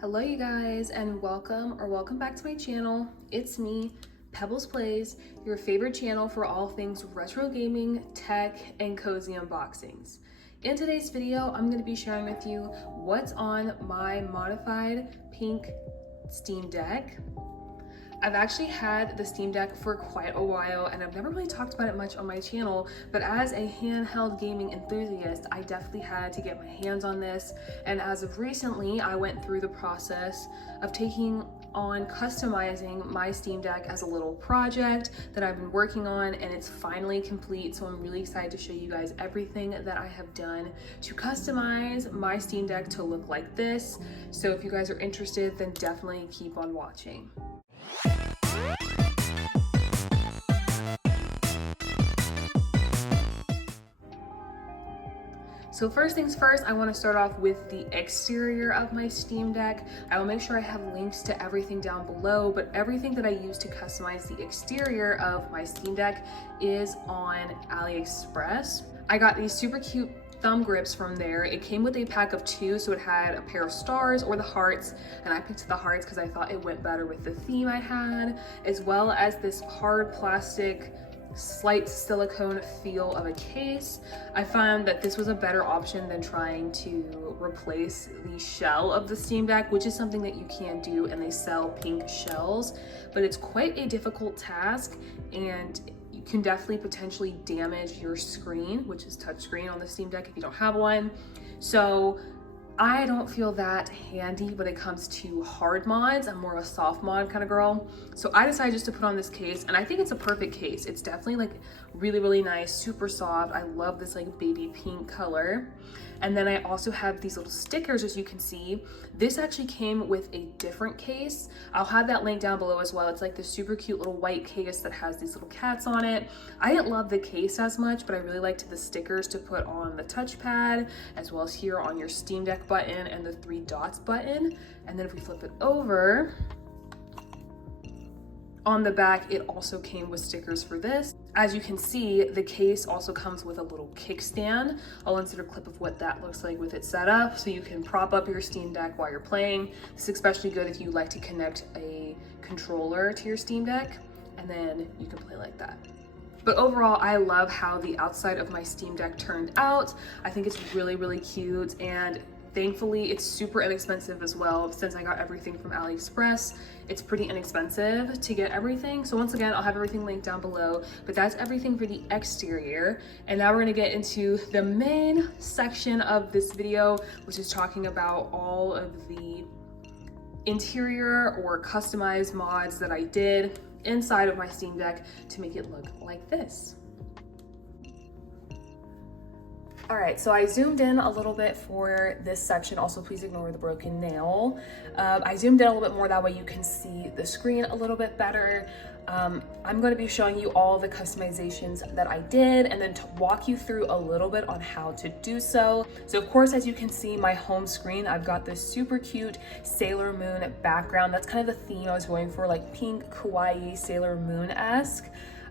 Hello you guys, and welcome back to my channel. It's me, Pebbles Plays, your favorite channel for all things retro gaming, tech, and cozy unboxings. In today's video, I'm going to be sharing with you what's on my modified pink Steam Deck. I've actually had the Steam Deck for quite a while and I've never really talked about it much on my channel, but as a handheld gaming enthusiast, I definitely had to get my hands on this. And as of recently, I went through the process of taking on customizing my Steam Deck as a little project that I've been working on, and it's finally complete. So I'm really excited to show you guys everything that I have done to customize my Steam Deck to look like this. So if you guys are interested, then definitely keep on watching. So first things first, I want to start off with the exterior of my Steam Deck. I will make sure I have links to everything down below, but everything that I use to customize the exterior of my Steam Deck is on AliExpress. I got these super cute thumb grips from there. It came with a pack of 2, so it had a pair of stars or the hearts, and I picked the hearts because I thought it went better with the theme I had, as well as this hard plastic slight silicone feel of a case. I found that this was a better option than trying to replace the shell of the Steam Deck, which is something that you can do, and they sell pink shells, but it's quite a difficult task and you can definitely potentially damage your screen, which is touchscreen on the Steam Deck if you don't have one. So I don't feel that handy when it comes to hard mods. I'm more of a soft mod kind of girl. So I decided just to put on this case, and I think it's a perfect case. It's definitely like really nice, super soft. I love this like baby pink color. And then I also have these little stickers, as you can see. This actually came with a different case. I'll have that link down below as well. It's like this super cute little white case that has these little cats on it. I didn't love the case as much, but I really liked the stickers to put on the touchpad, as well as here on your Steam Deck button and the 3 dots button. And then if we flip it over, on the back, it also came with stickers for this. As you can see, the case also comes with a little kickstand. I'll insert a clip of what that looks like with it set up, so you can prop up your Steam Deck while you're playing. This is especially good if you like to connect a controller to your Steam Deck, and then you can play like that. But overall, I love how the outside of my Steam Deck turned out. I think it's really cute, and thankfully it's super inexpensive as well. Since I got everything from AliExpress, it's pretty inexpensive to get everything. So once again, I'll have everything linked down below, but that's everything for the exterior. And now we're gonna get into the main section of this video, which is talking about all of the interior or customized mods that I did inside of my Steam Deck to make it look like this. All right, so I zoomed in a little bit for this section. Also, please ignore the broken nail. I zoomed in a little bit more, that way you can see the screen a little bit better. I'm going to be showing you all the customizations that I did and then to walk you through a little bit on how to do so. So of course, as you can see, my home screen, I've got this super cute Sailor Moon background. That's kind of the theme I was going for, like pink, kawaii, Sailor Moon-esque.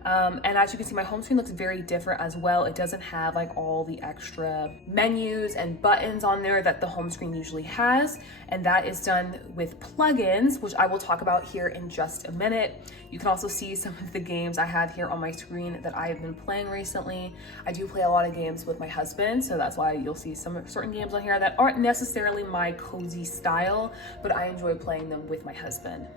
And as you can see, my home screen looks very different as well. It doesn't have like all the extra menus and buttons on there that the home screen usually has. And that is done with plugins, which I will talk about here in just a minute. You can also see some of the games I have here on my screen that I have been playing recently. I do play a lot of games with my husband, so that's why you'll see some certain games on here that aren't necessarily my cozy style, but I enjoy playing them with my husband.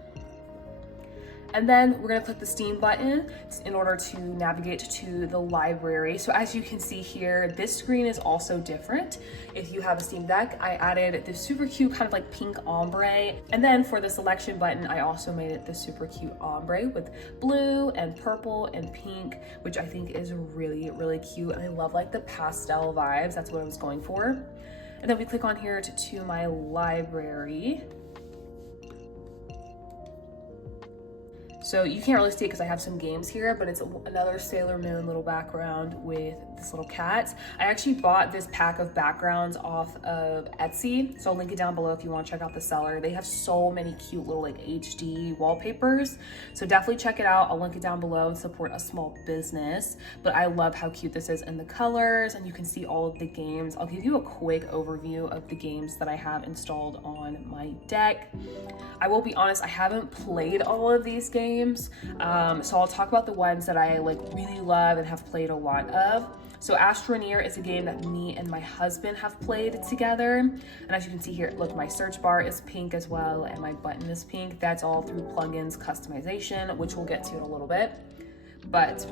And then we're gonna click the Steam button in order to navigate to the library. So as you can see here, this screen is also different. If you have a Steam Deck, I added this super cute kind of like pink ombre. And then for the selection button, I also made it this super cute ombre with blue and purple and pink, which I think is really cute. And I love like the pastel vibes. That's what I was going for. And then we click on here to my library. So you can't really see it because I have some games here, but it's another Sailor Moon little background with this little cat. I actually bought this pack of backgrounds off of Etsy, so I'll link it down below if you want to check out the seller. They have so many cute little like HD wallpapers, so definitely check it out. I'll link it down below and support a small business. But I love how cute this is and the colors, and you can see all of the games. I'll give you a quick overview of the games that I have installed on my deck. I will be honest, I haven't played all of these games, so I'll talk about the ones that I like really love and have played a lot of. So Astroneer is a game that me and my husband have played together. And as you can see here, look, my search bar is pink as well, and my button is pink. That's all through plugins customization, which we'll get to in a little bit. But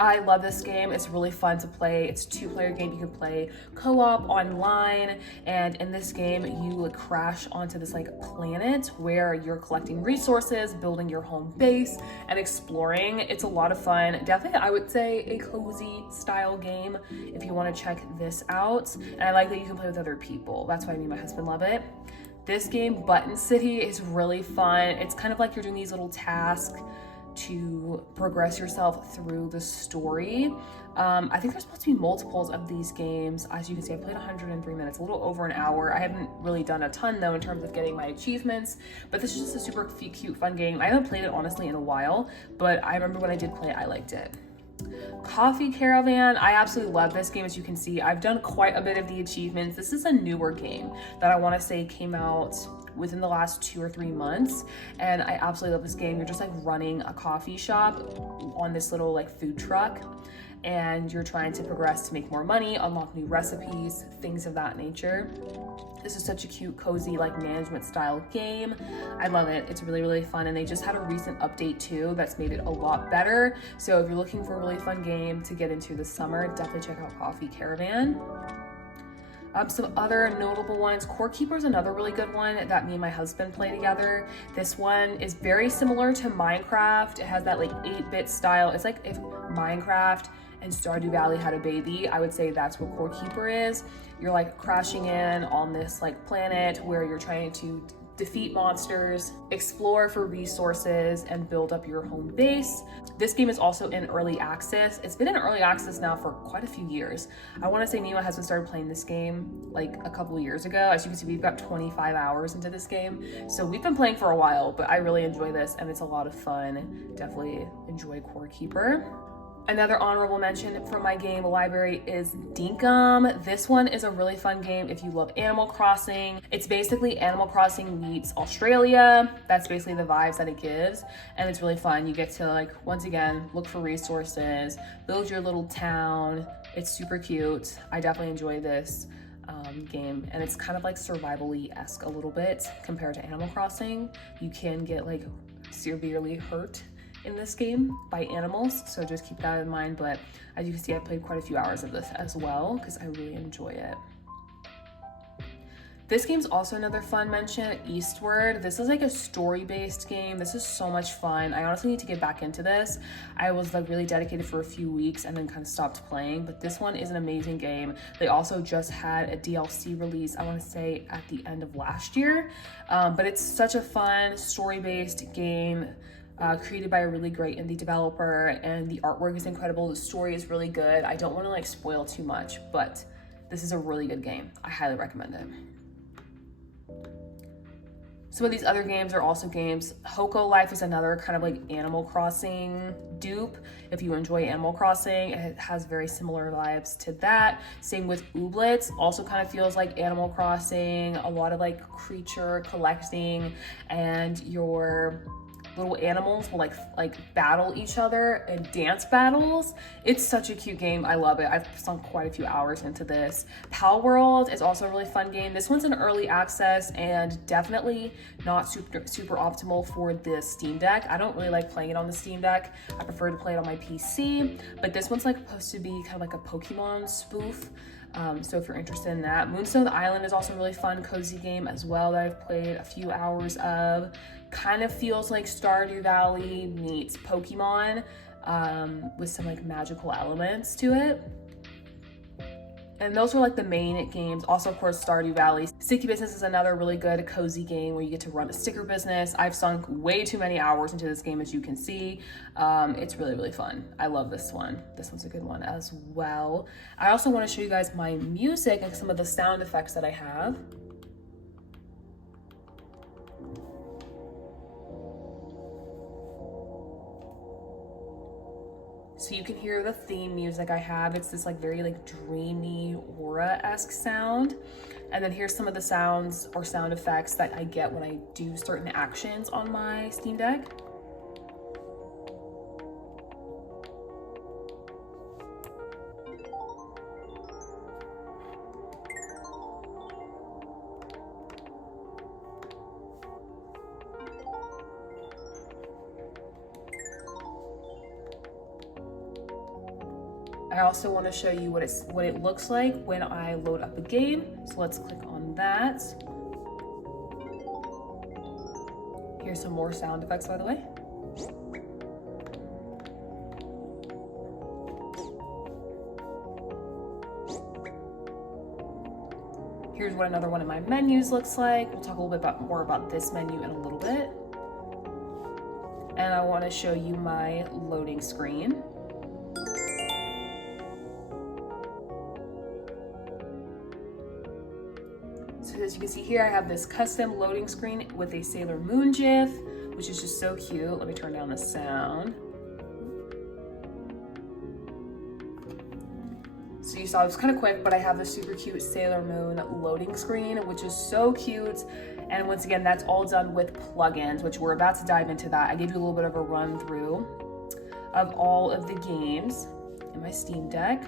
I love this game. It's really fun to play. It's a 2-player game. You can play co-op online, and in this game you like crash onto this like planet where you're collecting resources, building your home base, and exploring. It's a lot of fun. Definitely, I would say a cozy style game if you want to check this out. And I like that you can play with other people. That's why me and my husband love it. This game, Button City, is really fun. It's kind of like you're doing these little tasks to progress yourself through the story. I think there's supposed to be multiples of these games. As you can see, I played 103 minutes, a little over an hour. I haven't really done a ton though in terms of getting my achievements, but this is just a super cute, fun game. I haven't played it honestly in a while, but I remember when I did play it, I liked it. Coffee Caravan, I absolutely love this game. As you can see, I've done quite a bit of the achievements. This is a newer game that I want to say came out within the last 2 or 3 months, and I absolutely love this game. You're just like running a coffee shop on this little like food truck, and you're trying to progress to make more money, unlock new recipes, things of that nature. This is such a cute, cozy, like management style game. I love it. It's really fun, and they just had a recent update too that's made it a lot better. So if you're looking for a really fun game to get into this summer, definitely check out Coffee Caravan. Some other notable ones, Core Keeper is another really good one that me and my husband play together. This one is very similar to Minecraft. It has that like 8-bit style. It's like if Minecraft and Stardew Valley had a baby, I would say that's what Core Keeper is. You're like crashing in on this like planet where you're trying to defeat monsters, explore for resources, and build up your home base. This game is also in early access. It's been in early access now for quite a few years. I want to say me and my husband started playing this game like a couple of years ago. As you can see, we've got 25 hours into this game. So we've been playing for a while, but I really enjoy this and it's a lot of fun. Definitely enjoy Core Keeper. Another honorable mention from my game library is Dinkum. This one is a really fun game if you love Animal Crossing. It's basically Animal Crossing meets Australia. That's basically the vibes that it gives, and it's really fun. You get to like, once again, look for resources, build your little town. It's super cute. I definitely enjoy this game, and it's kind of like survival-y-esque a little bit compared to Animal Crossing. You can get like severely hurt in this game by animals, so just keep that in mind. But as you can see, I played quite a few hours of this as well because I really enjoy it. This game's also another fun mention, Eastward. This is like a story-based game. This is so much fun. I honestly need to get back into this. I was like really dedicated for a few weeks and then kind of stopped playing, but this one is an amazing game. They also just had a DLC release, I want to say at the end of last year, but it's such a fun story-based game. Created by a really great indie developer, and the artwork is incredible. The story is really good. I don't want to like spoil too much, but this is a really good game. I highly recommend it. Some of these other games are also games. Hoko Life is another kind of like Animal Crossing dupe. If you enjoy Animal Crossing, it has very similar vibes to that. Same with Ooblets, also kind of feels like Animal Crossing. A lot of like creature collecting, and your little animals will like battle each other and dance battles. It's such a cute game. I love it. I've sunk quite a few hours into this. Pal World is also a really fun game. This one's in early access and definitely not super optimal for the Steam Deck. I don't really like playing it on the Steam Deck. I prefer to play it on my PC, but this one's like supposed to be kind of like a Pokemon spoof. So if you're interested in that. Moonstone Island is also a really fun, cozy game as well that I've played a few hours of. Kind of feels like Stardew Valley meets Pokemon, with some like magical elements to it. And those are like the main games. Also, of course, Stardew Valley. Sticky Business is another really good, cozy game where you get to run a sticker business. I've sunk way too many hours into this game, as you can see. It's really, really fun. I love this one. This one's a good one as well. I also want to show you guys my music and some of the sound effects that I have. So you can hear the theme music I have. It's this like very like dreamy aura-esque sound. And then here's some of the sounds or sound effects that I get when I do certain actions on my Steam Deck. I also want to show you what it looks like when I load up a game. So let's click on that. Here's some more sound effects, by the way. Here's what another one of my menus looks like. We'll talk a little bit more about this menu in a little bit. And I want to show you my loading screen. So as you can see here, I have this custom loading screen with a Sailor Moon GIF, which is just so cute. Let me turn down the sound. So you saw it was kind of quick, but I have this super cute Sailor Moon loading screen, which is so cute. And once again, that's all done with plugins, which we're about to dive into that. I gave you a little bit of a run through of all of the games in my Steam Deck.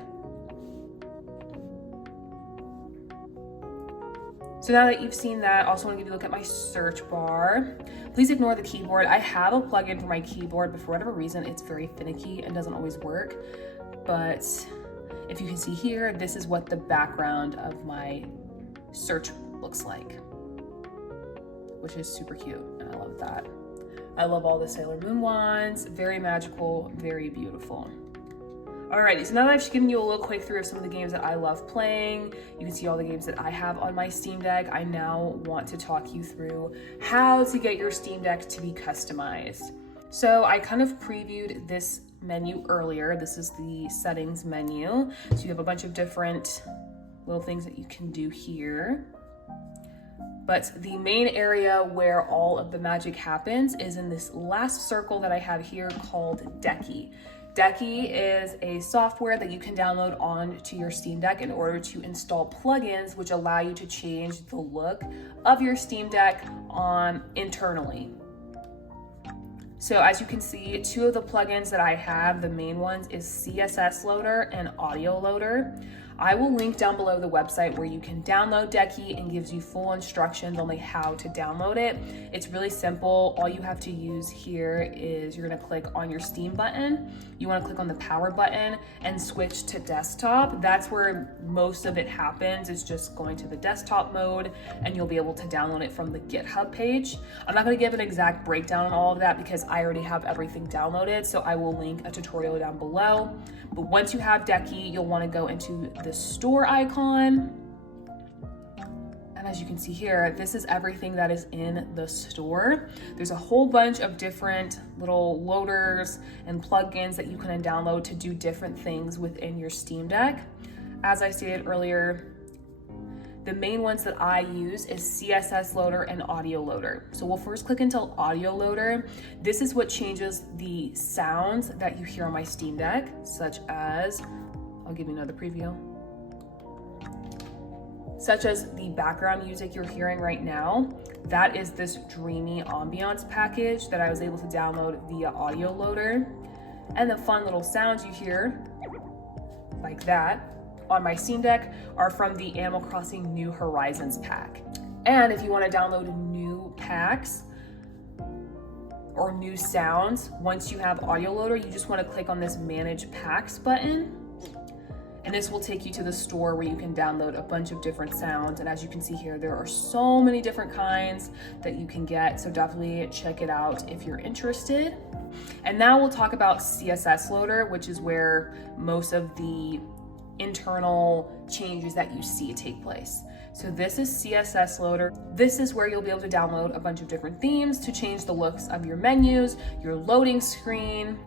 So now that you've seen that, I also want to give you a look at my search bar. Please ignore the keyboard. I have a plugin for my keyboard, but for whatever reason, it's very finicky and doesn't always work. But if you can see here, this is what the background of my search looks like, which is super cute, and I love that. I love all the Sailor Moon ones, very magical, very beautiful. Alrighty, so now that I've given you a little quick through of some of the games that I love playing, you can see all the games that I have on my Steam Deck. I now want to talk you through how to get your Steam Deck to be customized. So I kind of previewed this menu earlier. This is the settings menu. So you have a bunch of different little things that you can do here. But the main area where all of the magic happens is in this last circle that I have here called Decky. Decky is a software that you can download onto your Steam Deck in order to install plugins which allow you to change the look of your Steam Deck internally. So as you can see, two of the plugins that I have, the main ones is CSS Loader and Audio Loader. I will link down below the website where you can download Decky and gives you full instructions on how to download it. It's really simple. All you have to use here is you're gonna click on your Steam button. You wanna click on the power button and switch to desktop. That's where most of it happens. It's just going to the desktop mode and you'll be able to download it from the GitHub page. I'm not gonna give an exact breakdown on all of that because I already have everything downloaded, so I will link a tutorial down below. But once you have Decky, you'll wanna go into the store icon. And as you can see here, this is everything that is in the store. There's a whole bunch of different little loaders and plugins that you can download to do different things within your Steam Deck. As I stated earlier, the main ones that I use is CSS Loader and Audio Loader. So we'll first click into Audio Loader. This is what changes the sounds that you hear on my Steam Deck, such as, I'll give you another preview, such as the background music you're hearing right now. That is this dreamy ambience package that I was able to download via Audio Loader. And the fun little sounds you hear, like that, on my Steam Deck are from the Animal Crossing New Horizons pack. And if you want to download new packs or new sounds, once you have Audio Loader, you just want to click on this Manage Packs button. And this will take you to the store where you can download a bunch of different sounds. And as you can see here, there are so many different kinds that you can get. So definitely check it out if you're interested. And now we'll talk about CSS Loader, which is where most of the internal changes that you see take place. So this is CSS Loader. This is where you'll be able to download a bunch of different themes to change the looks of your menus, your loading screen,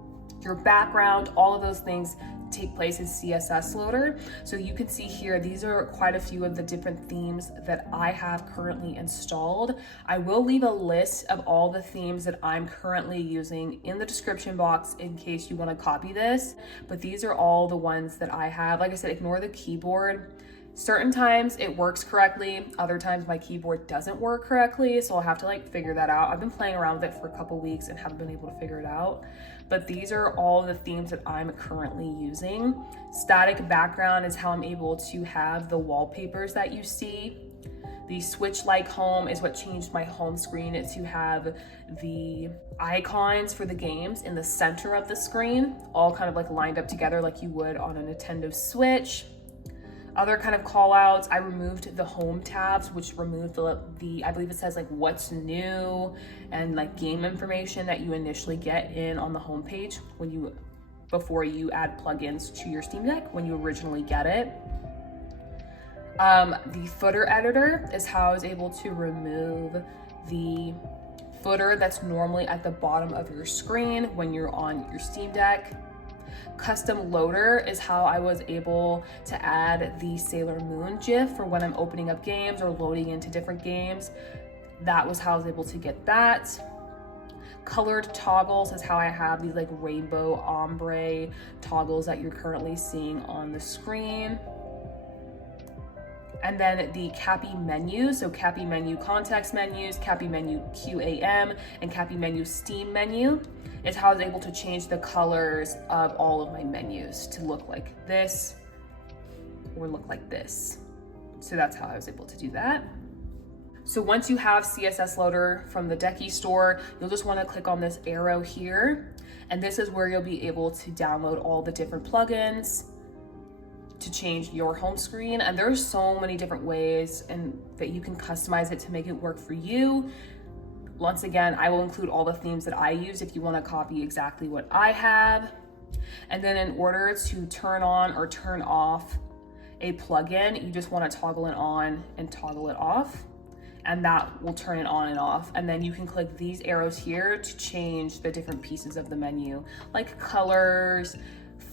your background, all of those things take place in CSS Loader. So you can see here, these are quite a few of the different themes that I have currently installed. I will leave a list of all the themes that I'm currently using in the description box in case you want to copy this, but these are all the ones that I have. Like I said, ignore the keyboard. Certain times it works correctly, other times my keyboard doesn't work correctly, so I'll have to like figure that out. I've been playing around with it for a couple weeks and haven't been able to figure it out. But these are all the themes that I'm currently using. Static background is how I'm able to have the wallpapers that you see. The switch like home is what changed my home screen to have the icons for the games in the center of the screen, all kind of like lined up together like you would on a Nintendo Switch. Other kind of call outs, I removed the home tabs, which removed the I believe it says like what's new and like game information that you initially get in on the home page before you add plugins to your Steam Deck when you originally get it. The footer editor is how I was able to remove the footer that's normally at the bottom of your screen when you're on your Steam Deck. Custom loader is how I was able to add the Sailor Moon GIF for when I'm opening up games or loading into different games. That was how I was able to get that. Colored toggles is how I have these like rainbow ombre toggles that you're currently seeing on the screen. And then the capymenu, so capymenu context menus, capymenu QAM, and capymenu Steam menu is how I was able to change the colors of all of my menus to look like this or look like this. So that's how I was able to do that. So once you have CSS Loader from the Decky store, you'll just want to click on this arrow here. And this is where you'll be able to download all the different plugins to change your home screen. And there's so many different ways and that you can customize it to make it work for you. Once again, I will include all the themes that I use if you want to copy exactly what I have. And then in order to turn on or turn off a plugin, you just want to toggle it on and toggle it off, and that will turn it on and off. And then you can click these arrows here to change the different pieces of the menu, like colors,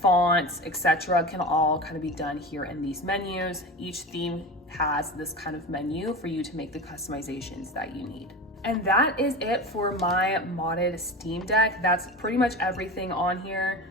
fonts, etc. can all kind of be done here in these menus. Each theme has this kind of menu for you to make the customizations that you need. And that is it for my modded Steam Deck. That's pretty much everything on here.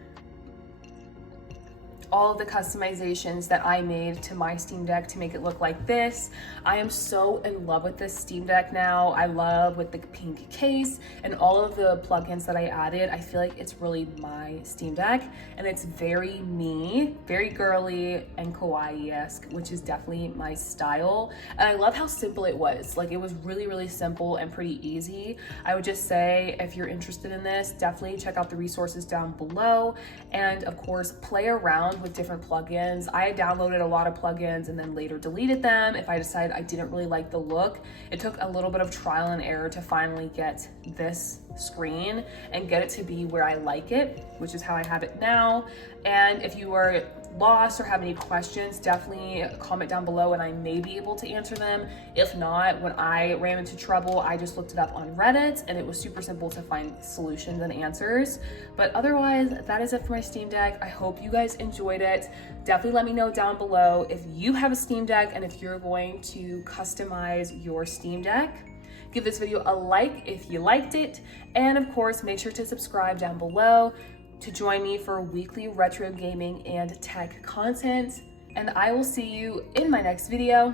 All of the customizations that I made to my Steam Deck to make it look like this. I am so in love with this Steam Deck now. I love with the pink case and all of the plugins that I added. I feel like it's really my Steam Deck, and it's very me, very girly and kawaii-esque, which is definitely my style. And I love how simple it was. Like, it was really, really simple and pretty easy. I would just say, if you're interested in this, definitely check out the resources down below. And of course, play around with different plugins. I downloaded a lot of plugins and then later deleted them if I decided I didn't really like the look. It took a little bit of trial and error to finally get this screen and get it to be where I like it, which is how I have it now. And if you are lost or have any questions, definitely comment down below and I may be able to answer them. If not, when I ran into trouble, I just looked it up on Reddit and it was super simple to find solutions and answers. But otherwise, that is it for my Steam Deck. I hope you guys enjoyed it. Definitely let me know down below if you have a Steam Deck and if you're going to customize your Steam Deck. Give this video a like if you liked it, and of course, make sure to subscribe down below to join me for weekly retro gaming and tech content. And I will see you in my next video.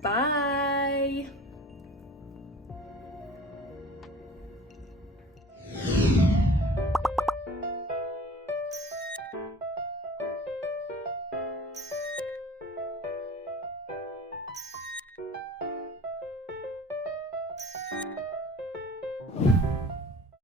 Bye.